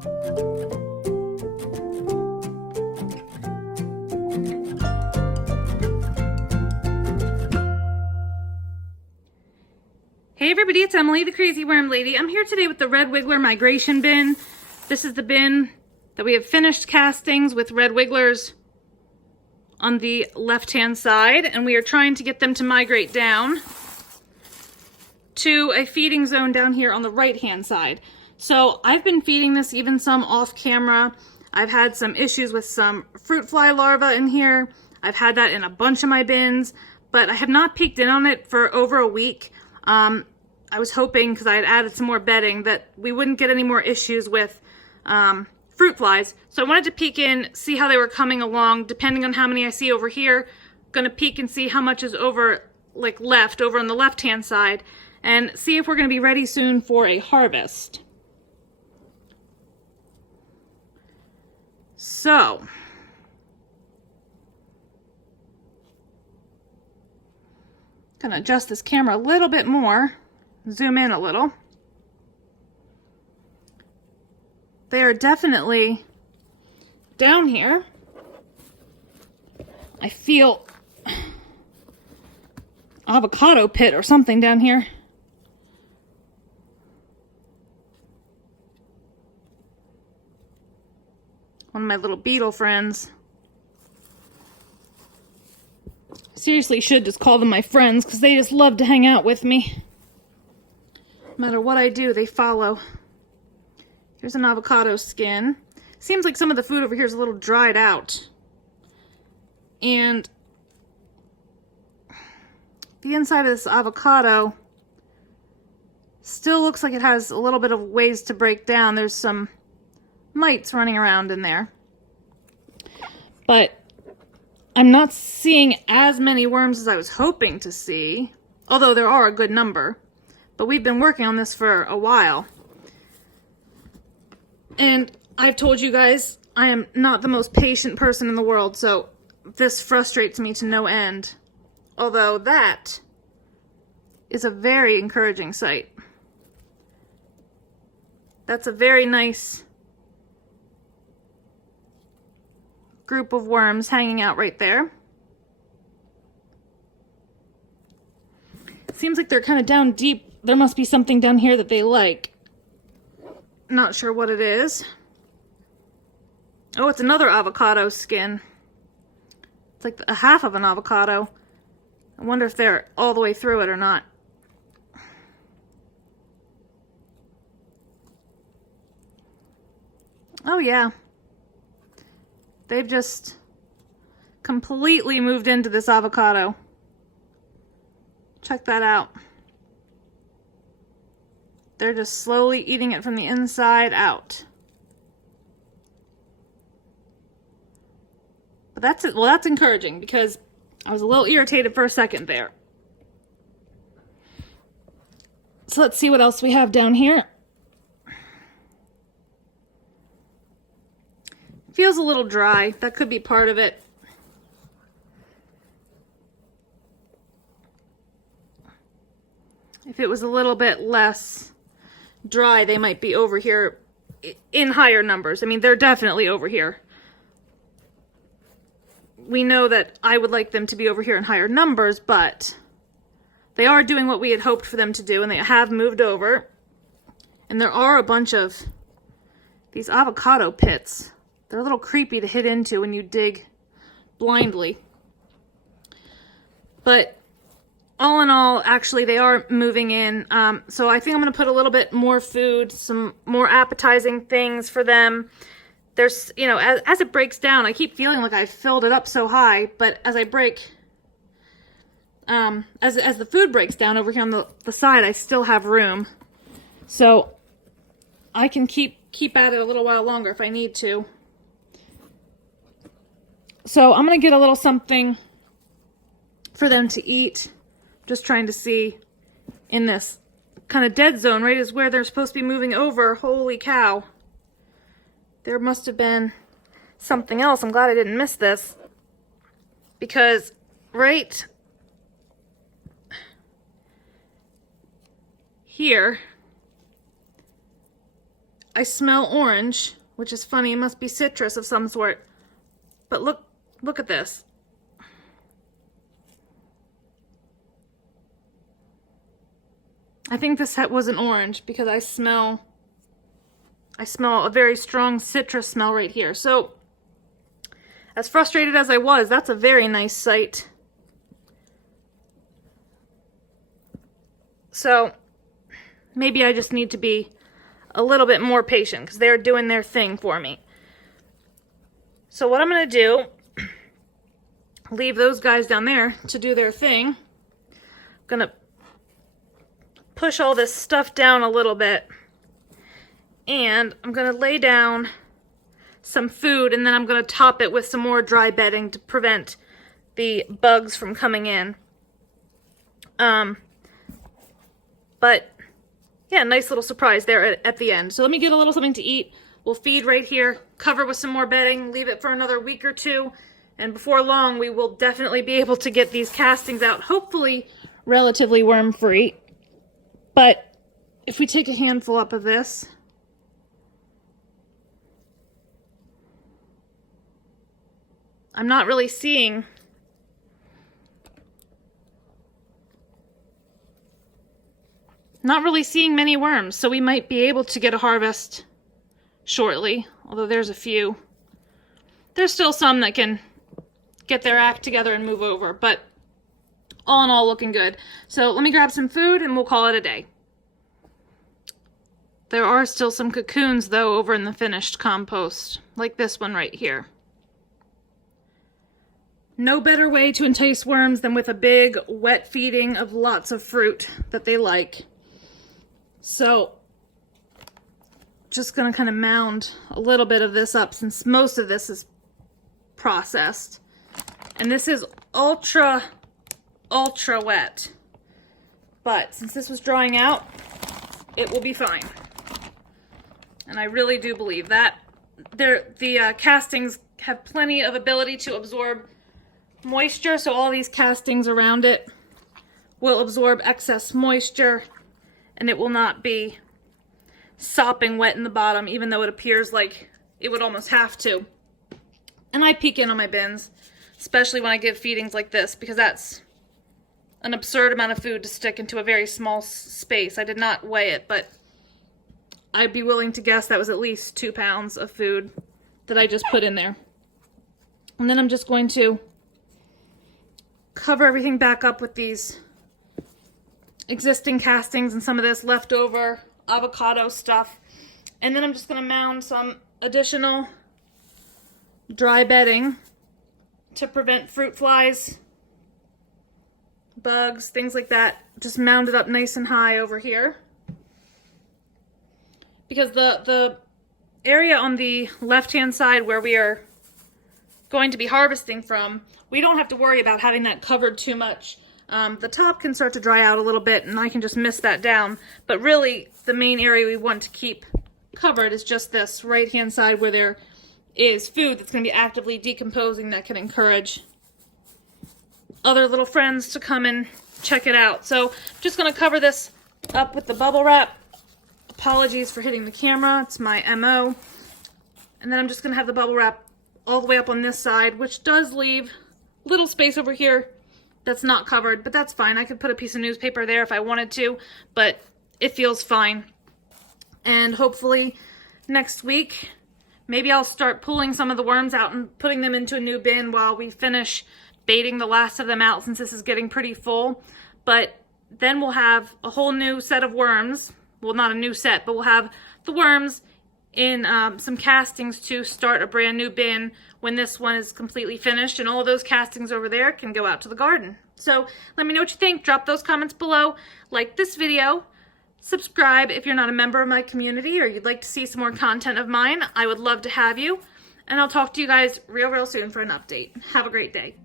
Hey everybody, it's Emily, the Crazy Worm Lady. I'm here today with the Red Wiggler Migration Bin. This is the bin that we have finished castings with red wigglers on the left-hand side, and we are trying to get them to migrate down to a feeding zone down here on the right-hand side. So I've been feeding this even some off camera. I've had some issues with some fruit fly larvae in here. I've had that in a bunch of my bins, but I have not peeked in on it for over a week. I was hoping, because I had added some more bedding, that we wouldn't get any more issues with fruit flies. So I wanted to peek in, see how they were coming along. Depending on how many I see over here, gonna peek and see how much is over, like left, over on the left-hand side, and see if we're gonna be ready soon for a harvest. So, gonna adjust this camera a little bit more. Zoom in a little. They are definitely down here. I feel avocado pit or something down here. One of my little beetle friends. Seriously, should just call them my friends because they just love to hang out with me. No matter what I do, they follow. Here's an avocado skin. Seems like some of the food over here is a little dried out. And the inside of this avocado still looks like it has a little bit of ways to break down. There's some mites running around in there. But I'm not seeing as many worms as I was hoping to see, although there are a good number. But we've been working on this for a while. And I've told you guys, I am not the most patient person in the world, so this frustrates me to no end. Although that is a very encouraging sight. That's a very nice group of worms hanging out right there. Seems like they're kind of down deep. There must be something down here that they like. Not sure what it is. Oh, it's another avocado skin. It's like a half of an avocado. I wonder if they're all the way through it or not. Oh yeah. They've just completely moved into this avocado. Check that out. They're just slowly eating it from the inside out. But that's it. Well, that's encouraging because I was a little irritated for a second there. So let's see what else we have down here. Feels a little dry. That could be part of it. If it was a little bit less dry, they might be over here in higher numbers. I mean, they're definitely over here. We know that I would like them to be over here in higher numbers, but they are doing what we had hoped for them to do, and they have moved over. And there are a bunch of these avocado pits. They're a little creepy to hit into when you dig blindly. But all in all, actually, they are moving in. So I think I'm going to put a little bit more food, some more appetizing things for them. There's, you know, as it breaks down, I keep feeling like I filled it up so high, but as I break, as the food breaks down over here on the side, I still have room. So I can keep at it a little while longer if I need to. So I'm going to get a little something for them to eat. Just trying to see in this kind of dead zone, right, is where they're supposed to be moving over. Holy cow. There must have been something else. I'm glad I didn't miss this. Because right here, I smell orange, which is funny. It must be citrus of some sort. But look at this. I think this was an orange because I smell a very strong citrus smell right here. So, as frustrated as I was, that's a very nice sight. So, maybe I just need to be a little bit more patient because they're doing their thing for me. So what I'm going to do, leave those guys down there to do their thing. I'm going to push all this stuff down a little bit. And I'm going to lay down some food, and then I'm going to top it with some more dry bedding to prevent the bugs from coming in. But yeah, nice little surprise there at the end. So let me get a little something to eat. We'll feed right here, cover with some more bedding, leave it for another week or two, and before long we will definitely be able to get these castings out, hopefully relatively worm-free. But if we take a handful up of this, I'm not really seeing many worms, so we might be able to get a harvest shortly, although there's a few. There's still some that can get their act together and move over, but all in all, looking good. So let me grab some food and we'll call it a day. There are still some cocoons, though, over in the finished compost, like this one right here. No better way to entice worms than with a big wet feeding of lots of fruit that they like. So, just gonna kind of mound a little bit of this up since most of this is processed. And this is ultra wet. But since this was drying out, it will be fine. And I really do believe that. The castings have plenty of ability to absorb moisture, so all these castings around it will absorb excess moisture, and it will not be sopping wet in the bottom, even though it appears like it would almost have to. And I peek in on my bins, especially when I give feedings like this, because that's an absurd amount of food to stick into a very small space. I did not weigh it, but I'd be willing to guess that was at least 2 pounds of food that I just put in there. And then I'm just going to cover everything back up with these existing castings and some of this leftover avocado stuff. And then I'm just going to mound some additional dry bedding to prevent fruit flies, bugs, things like that. Just mound it up nice and high over here. Because the area on the left-hand side where we are going to be harvesting from, we don't have to worry about having that covered too much. The top can start to dry out a little bit and I can just mist that down. But really, the main area we want to keep covered is just this right-hand side where there is food that's going to be actively decomposing that can encourage other little friends to come and check it out. So I'm just going to cover this up with the bubble wrap. Apologies for hitting the camera, it's my MO. And then I'm just going to have the bubble wrap all the way up on this side, which does leave little space over here that's not covered, but that's fine. I could put a piece of newspaper there if I wanted to, but it feels fine. And hopefully next week, maybe I'll start pulling some of the worms out and putting them into a new bin while we finish baiting the last of them out, since this is getting pretty full. But then we'll have a whole new set of worms. Well, not a new set, but we'll have the worms in some castings to start a brand new bin when this one is completely finished, and all of those castings over there can go out to the garden. So let me know what you think. Drop those comments below. Like this video. Subscribe if you're not a member of my community or you'd like to see some more content of mine. I would love to have you. And I'll talk to you guys real soon for an update. Have a great day.